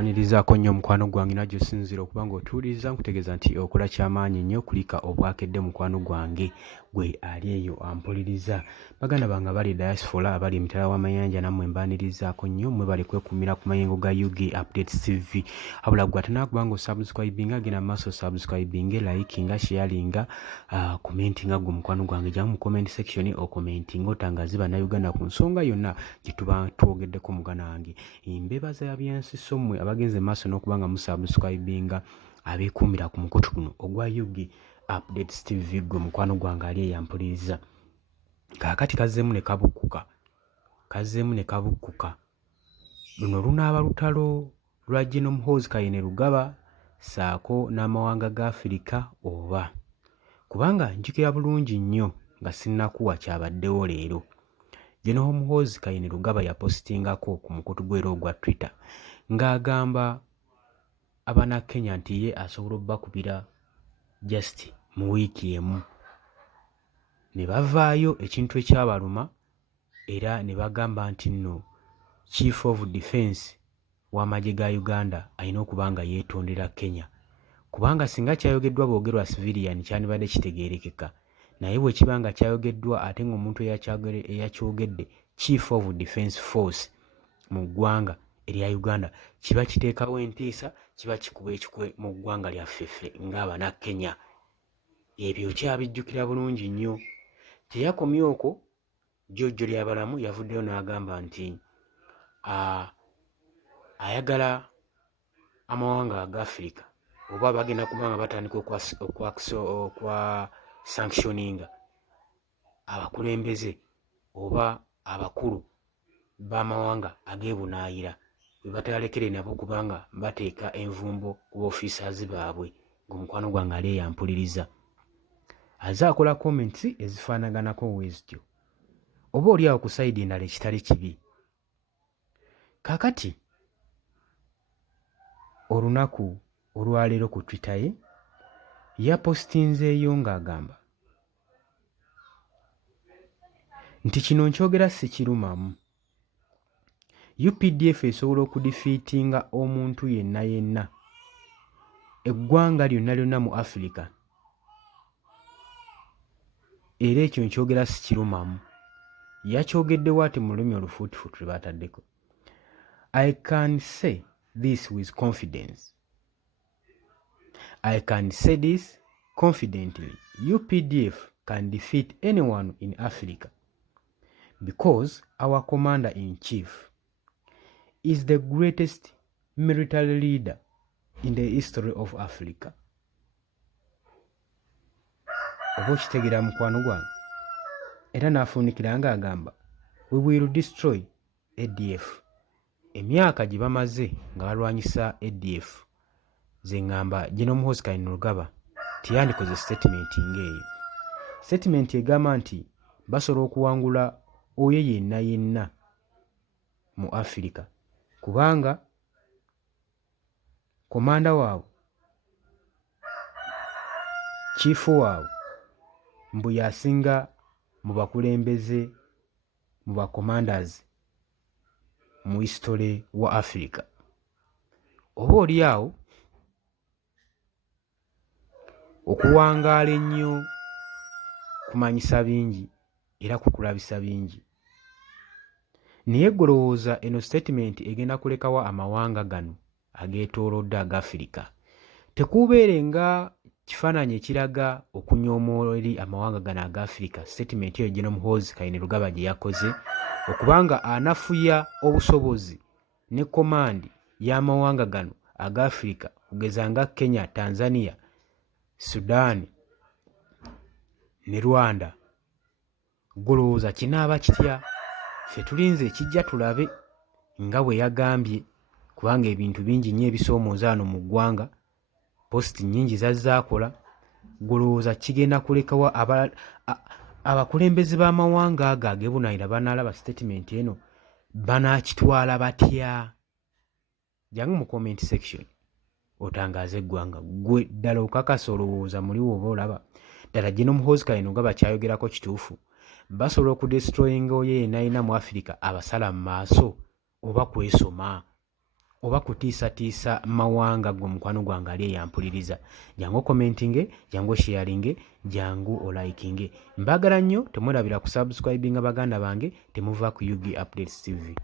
Banirizaako nnyo mukwano gwange najjo sinzira okuba ng'otuwuliriza nkutegeeza nti okola kyamaanyi nnyo kulika obwakedde mukwano gwange gwe ali eyo ampuliriza. Baganda bange abali diaspora abali emitala w'amayanja nammwe mbanirizaako nnyo mmwe bali kwekumira ku mayengo ga UG Updates TV. Habula ggwe ate nakuba ng'osubscribinga genda maaso subscribinga likinga sharinga commentinga gwe mukwano gwange jamu mu comment section okomentinga otangaze bannayuganda ku nsonga yonna gye tuba twogeddeko muganda wange. Mbeebaza ya byansiso mmwe abagenze maaso n'okuba nga musubscribinga abeekuumira ku mukutu guno ogwa UG Updates TV gwe mukwano gwange ali eyampuliriza. Kaakati kazzeemu ne kabukkuka luno lunaaba lutalo lwa General Muhoozi Kainerugaba saako n'amawanga ga Afrika oba kubanga njukira bulungi nnyo nga sinnakuwa kyabaddewo leero. General Muhoozi Kainerugaba yapositingako ku mukutu gwe ogwa Twitter ng'agamba Abannakenya nti ye asobola obbakubira just mu wiiki emu. Ne bavaayo ekintu ekyabaluma era ne bagamba nti nno Chief of Defence w'amagye ga Uganda alina okuba nga yeetondera Kenya kubanga singa kyayogeddwa boogerwa civilian kyandibadde kitegeerekeka naye bwe kiba nga kyayogeddwa ate ng'omuntu eyakyogedde Chief of Defence Force mu ggwanga erya Uganda kiba kiteekawo entiisa kiba kikuba ekikwe mu ggwanga lyaffeffe ng'Abannakenya. Ebyo kyabijjukira bulungi nnyo. Teyakomye okwo Jjojjo ly'abalamu yavuddeyo n'agamba nti ayagala amawanga aga Afrika oba bagenda kuba nga batandika okwa sanctioninga abakulembeze oba abakulu b'amawanga ag'ebunaayira bwe batalekere nabo kubanga bateeka envumbo ku b'ofiisaazi baabwe ng'omukwano gwange ali eyampuliriza. Aze akola comments ezifaanaganako wezityo oba oli awo ku sayidi endala ekitali kibi. Kaakati olunaku olwaleero ku Twitter ye yapositinzeeyo ng'agamba nti kino nkyogera si kirumamu. UPDF esobola okudifiitinga omuntu yenna yenna eggwanga lyonna mu Africa era ekyo nkyogera si kirumamu. Yakyogeddewo ate mu lulimi olufuutifuuti lwe baataddeko. I can say this with confidence. I can say this confidently. UPDF can defeat anyone in Africa because our commander-in-chief is the greatest military leader in the history of Africa. Oba okitegeera mukwano gwange era n'afuunikira ng'agamba we will destroy ADF. Emyaka gye bamaze nga balwanyisa ADF ze ŋŋamba General Muhoozi Kainerugaba tiyandikoze statement ng'eyo. Statement egamba nti basobola okuwangula oyo yenna yenna mu Africa kubanga komanda waabwe chifu waabwe mbu yasinga mu bakulembeze mu bacommanders mu history wa Africa. Oba oli awo okuwangaala ennyo kumanyisa bingi era kukulabisa bingi. Naye golowooza eno statement egenda kulekawo amawanga gano ageetoolodde aga Africa tekubeere nga kifaananyi ekiraga okunyoomoola eri amawanga gano aga Africa. Statement eyo General Muhoozi Kainerugaba gye yakoze okubanga anafuya obusobozi ne komandi y'amawanga gano aga Africa kugeza nga Kenya, Tanzania, Sudan ne Rwanda. Golowooza kinaaba kitya? Ffe tulinze ekijja tulabe nga bwe yagambye kubanga ebintu bingi nnyo ebisoomooza wano mu ggwanga, positi nnyingi zazzaakola. Golowooza kigenda kulekawo abakulembeze b'amawanga ago ag'ebunaayira banaalaba statement eno banaakitwala batya? Jangu mu comment section otangaaze eggwanga gwe ddala okakasa olowooza muliwo oba olaba ddala General Muhoozi Kainerugaba kyayogerako kituufu. Basobola okudestroyinga oyo yenna yenna mu Africa abasala mu maaso oba kwesoma oba kutiisatiisa mawanga gwe mukwano gwange ali eyampuliriza. Jangu okomentinge, jangu osharinge, jangu olaikinge. Mbagala nnyo, temwerabira ku subscribinga baganda bange, temuva ku UG Updates TV.